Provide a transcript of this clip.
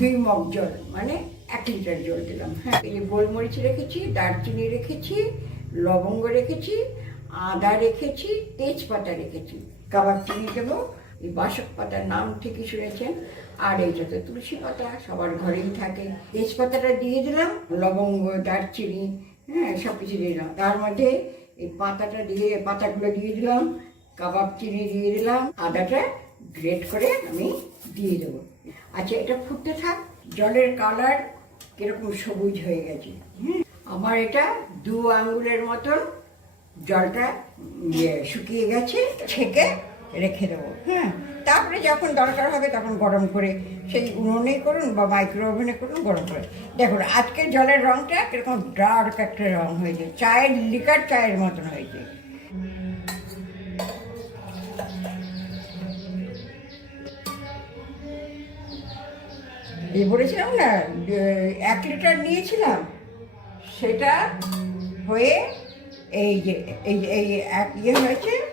দুই মগ জল মানে এক লিটার জল দিলাম। হ্যাঁ এই গোলমরিচ রেখেছি, দারচিনি রেখেছি, লবঙ্গ রেখেছি, আদা রেখেছি, তেজপাতা রেখেছি। কাবাব চিনি দেবো, এই বাসক পাতার নাম ঠিকই শুনেছেন। আর এইটা তো তুলসী পাতা, সবার ঘরেই থাকে। তেজপাতাটা দিয়ে দিলাম, লবঙ্গ, দারচিনি হ্যাঁ সব কিছু দিলাম। তার মধ্যে এই পাতাটা দিয়ে, পাতাগুলো দিয়ে দিলাম, কাবাব চিনি দিয়ে দিলাম, আদাটা গ্রেট করে আমি দিয়ে দেবো। আচ্ছা এটা ফুটতে থাক, জলের কালার কীরকম সবুজ হয়ে গেছে আমার এটা দু আঙ্গুলের মতন জলটা ইয়ে শুকিয়ে গেছে, ছেঁকে রেখে দেবো হ্যাঁ তারপরে যখন দরকার হবে তখন গরম করে সেই উনুনে করুন বা মাইক্রো ওভেনে করুন, গরম করে। দেখুন, আজকের জলের রঙটা কীরকম ডার্ক একটা রং হয়েছে, চায়ের লিকার চায়ের মতন হয়েছে। এই বলেছিলাম না এক লিটার নিয়েছিলাম, সেটা হয়ে এই যে, এই এই এক ইয়ে হয়েছে